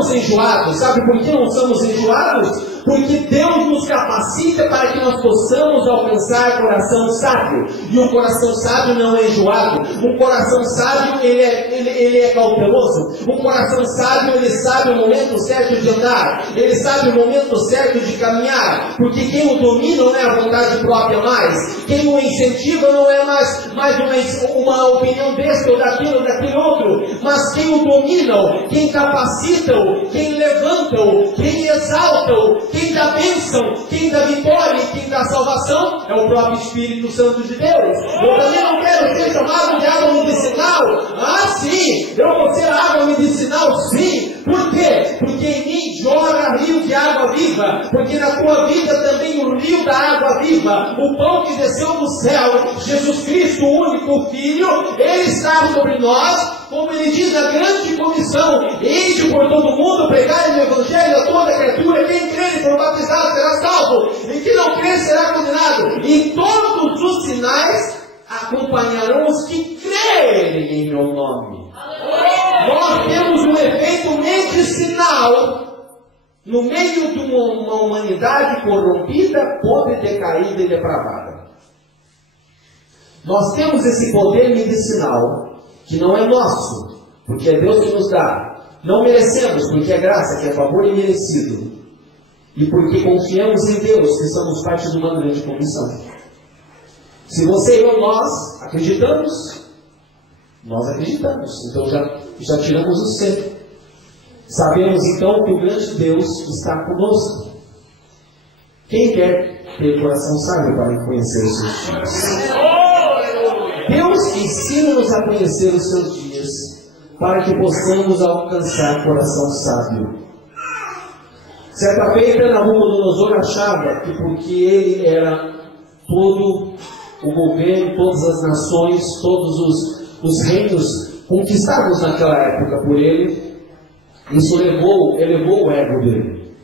estamos enjoados. Sabe por que não estamos enjoados? Porque Deus nos capacita para que nós possamos alcançar coração sábio. E um coração sábio não é enjoado. Um coração sábio, ele é cauteloso. Um coração sábio, ele sabe o momento certo de andar. Ele sabe o momento certo de caminhar. Porque quem o domina não é a vontade própria mais. Quem o incentiva não é mais uma opinião desse ou daquele outro. Mas quem o domina, quem capacita-o, quem levanta-o, quem exalta-o, quem dá bênção, quem dá vitória e quem dá salvação é o próprio Espírito Santo de Deus. Eu também não quero ser chamado de água medicinal. Ah, sim! Eu vou ser água medicinal, sim! Por quê? Porque em mim jorra rio de água viva. Porque na tua vida também o rio da água viva, o pão que desceu do céu, Jesus Cristo, o único Filho, Ele está sobre nós. Como ele diz na grande comissão, ide por todo mundo, pregai o Evangelho a toda criatura, quem crer e for batizado será salvo, e quem não crer será condenado. E todos os sinais acompanharão os que crerem em meu nome. Nós temos um efeito medicinal no meio de uma humanidade corrompida, podre, decaída e depravada. Nós temos esse poder medicinal que não é nosso, porque é Deus que nos dá. Não merecemos, porque é graça, que é favor imerecido. E porque confiamos em Deus, que somos parte de uma grande comissão. Se você e eu, nós acreditamos, nós acreditamos. Então já tiramos o ser. Sabemos então que o grande Deus está conosco. Quem quer ter coração sábio para conhecer os seus filhos? Deus ensina-nos a conhecer os seus dias, para que possamos alcançar coração sábio. Certa feita, Nabucodonosor achava que porque ele era todo o governo, todas as nações, todos os reinos conquistados naquela época por ele, isso elevou o ego dele.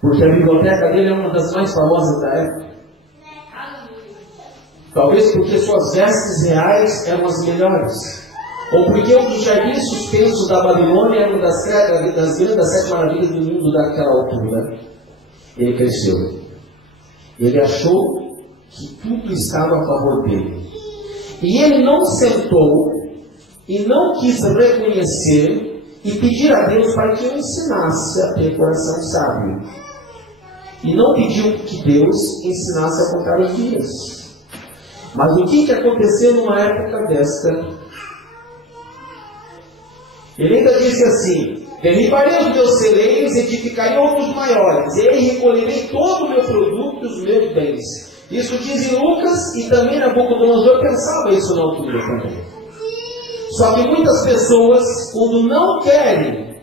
Porque a biblioteca dele é uma das mais famosas da época. Talvez porque suas vestes reais eram as melhores. Ou porque um dos jardins suspensos da Babilônia era uma das grandes 7 maravilhas do mundo daquela altura. Ele cresceu. Ele achou que tudo estava a favor dele. E ele não sentou e não quis reconhecer e pedir a Deus para que o ensinasse a ter coração sábio. E não pediu que Deus ensinasse a contar os dias. Mas o que aconteceu numa época desta? Ele ainda disse assim: derribarei os meus celeiros, edificarei outros maiores, e aí recolherei todo o meu produto e os meus bens. Isso diz em Lucas, e também Nabucodonosor pensava isso na altura também. Só que muitas pessoas, quando não querem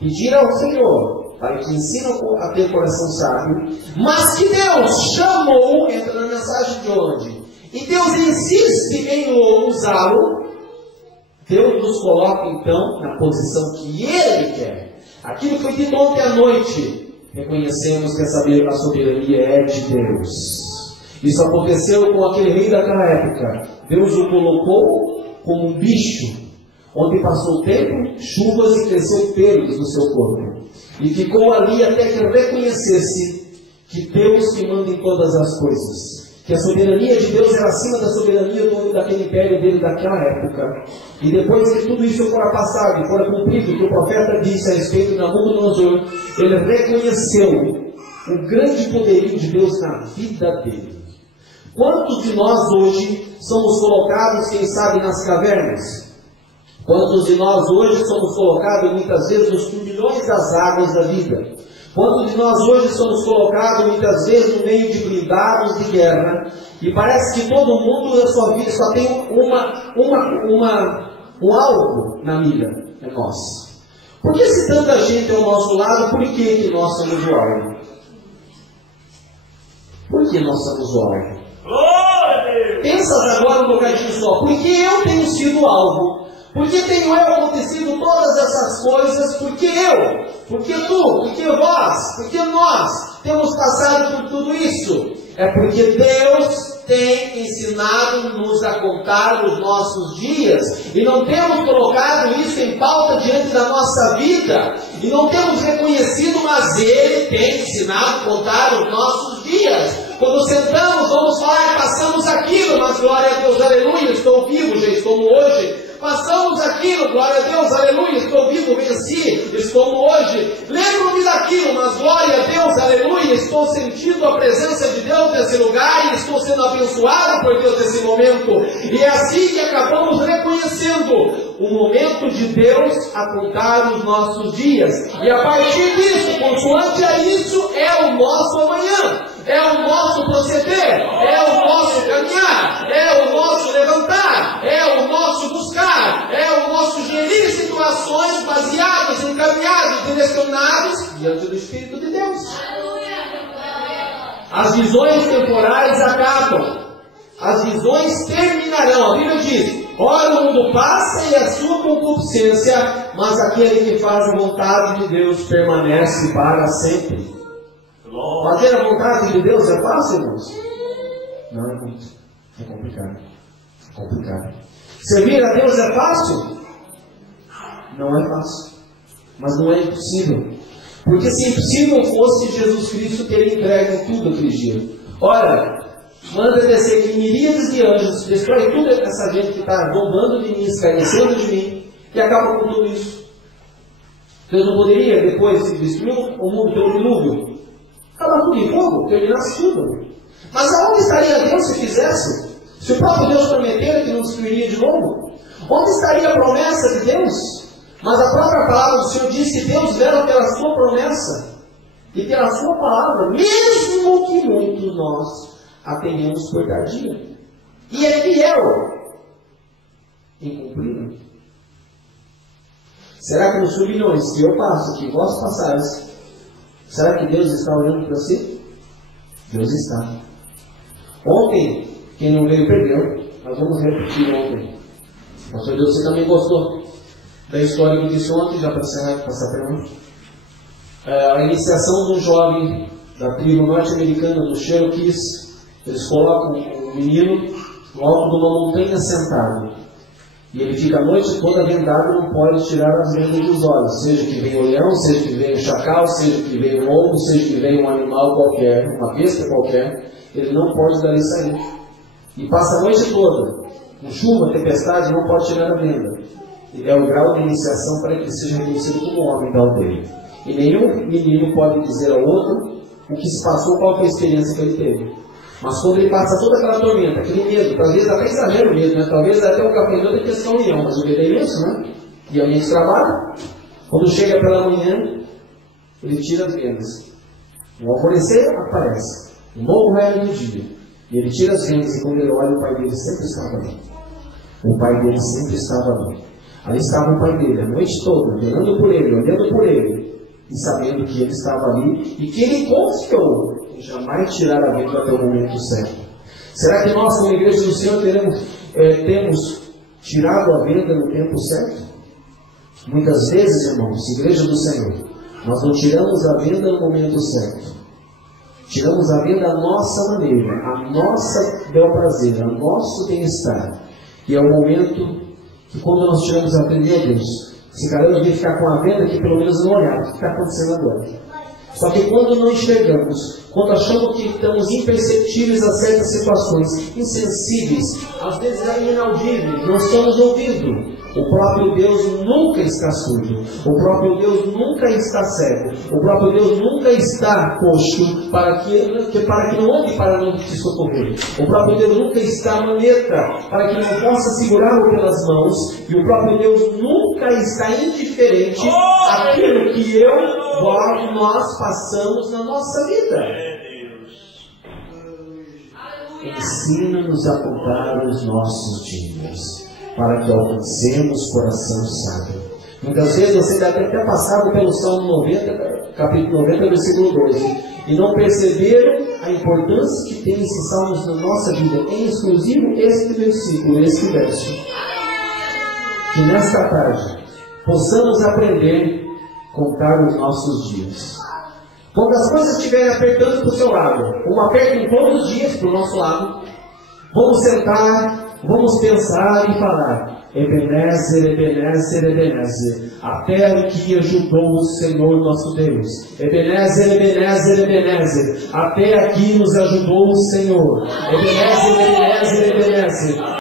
pedir ao Senhor para que ensinam a ter coração sábio, mas que Deus chamou, entra na mensagem de onde? E Deus insiste em usá-lo, Deus nos coloca então na posição que Ele quer. Aquilo que foi dito ontem à noite, reconhecemos que a soberania é de Deus. Isso aconteceu com aquele rei daquela época. Deus o colocou como um bicho, onde passou o tempo, chuvas e cresceu pelos no seu corpo. E ficou ali até que reconhecesse que Deus que manda em todas as coisas. Que a soberania de Deus era acima da soberania daquele império dele daquela época. E depois que tudo isso fora passado e fora cumprido, o que o profeta disse a respeito de Nabucodonosor, ele reconheceu o grande poderio de Deus na vida dele. Quantos de nós hoje somos colocados, quem sabe, nas cavernas? Quantos de nós hoje somos colocados muitas vezes nos turbilhões das águas da vida? Quantos de nós hoje somos colocados muitas vezes no meio de blindados de guerra? E parece que todo mundo na sua vida só tem um alvo na mira, é nós. Por que se tanta gente ao nosso lado, por que nós somos o alvo? Por que nós somos o alvo? Pensa agora um bocadinho só. Por que eu tenho sido alvo? Por que tenho eu acontecido todas essas coisas? Por que eu? Por que tu? Por que vós? Por que nós temos passado por tudo isso? É porque Deus tem ensinado-nos a contar os nossos dias, e não temos colocado isso em pauta diante da nossa vida, e não temos reconhecido, mas Ele tem ensinado a contar os nossos dias. Quando sentamos, vamos falar, passamos aquilo, mas glória a Deus, aleluia, estou vivo, já estou hoje. Passamos aquilo, glória a Deus, aleluia, estou vivo, venci, estou hoje. Lembro-me daquilo, mas glória a Deus, aleluia, estou sentindo a presença de Deus nesse lugar e estou sendo abençoado por Deus nesse momento. E é assim que acabamos reconhecendo o momento de Deus a contar os nossos dias. E a partir disso, consoante a isso, é o nosso amanhã. É o nosso proceder, é o nosso caminhar, é o nosso levantar, é o nosso buscar, é o nosso gerir situações baseadas, encaminhados, direcionados diante do Espírito de Deus. As visões temporais acabam, as visões terminarão. A Bíblia diz: ora o mundo passa e a sua concupiscência, mas aquele que faz a vontade de Deus permanece para sempre. Fazer a vontade de Deus é fácil, irmãos? Não é muito. É complicado. É complicado. Servir a Deus é fácil? Não é fácil. Mas não é impossível. Porque se impossível fosse, Jesus Cristo teria entregue tudo aquele dia. Ora, manda descer aqui miríades de anjos, destrói toda essa gente que está roubando de mim, escarnecendo de mim, e acaba com tudo isso. Deus não poderia, depois, se destruir o mundo pelo dilúvio? Acabar tudo em fogo, terminasse tudo. Mas aonde estaria Deus se fizesse? Se o próprio Deus prometera que não destruiria de novo? Onde estaria a promessa de Deus? Mas a própria palavra do Senhor diz que Deus vela pela sua promessa e pela sua palavra, mesmo que muitos nós a tenhamos por tardia. E é fiel em cumprir. Será que nos milhões que eu passo, que vós passares, será que Deus está olhando para si? Deus está. Ontem, quem não veio perdeu. Nós vamos repetir ontem. Pastor Deus, você também gostou da história que eu disse ontem, já para passar para nós? A iniciação de um jovem da tribo norte-americana do Cherokees. Eles colocam um menino no alto de uma montanha sentado. E ele fica a noite toda vendado e não pode tirar as vendas dos olhos. Seja que venha um leão, seja que venha um chacal, seja que venha um lobo, seja que venha um animal qualquer, uma besta qualquer, ele não pode dali sair. E passa a noite toda, com chuva, tempestade, não pode tirar a venda. É o grau de iniciação para que ele seja reconhecido como homem da aldeia. E nenhum menino pode dizer ao outro o que se passou, qual foi a experiência que ele teve. Mas quando ele passa toda aquela tormenta, aquele medo, talvez até exagero o medo, né? Talvez até o cafezinho da questão leão, mas o medo é imenso, né? E a gente trabalha. Quando chega pela manhã, ele tira as vendas. No alvorecer aparece um novo velho do dia. E ele tira as vendas e quando ele olha, o pai dele sempre estava ali. O pai dele sempre estava ali. Ali estava o pai dele a noite toda, velando por ele, olhando por ele, e sabendo que ele estava ali e que ele confiou em jamais tirar a venda até o momento certo. Será que nós, como igreja do Senhor, temos tirado a venda no tempo certo? Muitas vezes, irmãos, igreja do Senhor, nós não tiramos a venda no momento certo. Tiramos a venda à nossa maneira, a nossa bel prazer, ao nosso bem-estar. E é o momento que quando nós tiramos a venda de Deus, se caramba de ficar com a venda que pelo menos não olhar o que está acontecendo agora. Só que quando não enxergamos, quando achamos que estamos imperceptíveis a certas situações, insensíveis, às vezes é inaudíveis, não estamos ouvindo. O próprio Deus nunca está surdo. O próprio Deus nunca está cego. O próprio Deus nunca está coxo para que não ande para não te socorrer. O próprio Deus nunca está maneta para que não possa segurá-lo pelas mãos. E o próprio Deus nunca está indiferente àquilo que nós passamos na nossa vida. Ensina-nos a contar os nossos dias, para que alcancemos coração sábio. Muitas vezes você deve ter passado pelo Salmo 90, capítulo 90, versículo 12, e não perceberam a importância que tem esses salmos na nossa vida, em exclusivo este versículo, este verso. Que nesta tarde possamos aprender a contar os nossos dias. Quando as coisas estiverem apertando para o seu lado, como apertam todos os dias para o nosso lado, Vamos sentar, vamos pensar e falar. Ebenezer, Ebenezer, Ebenezer. Até aqui ajudou o Senhor nosso Deus. Ebenezer, Ebenezer, Ebenezer. Até aqui nos ajudou o Senhor. Ebenezer, Ebenezer, Ebenezer.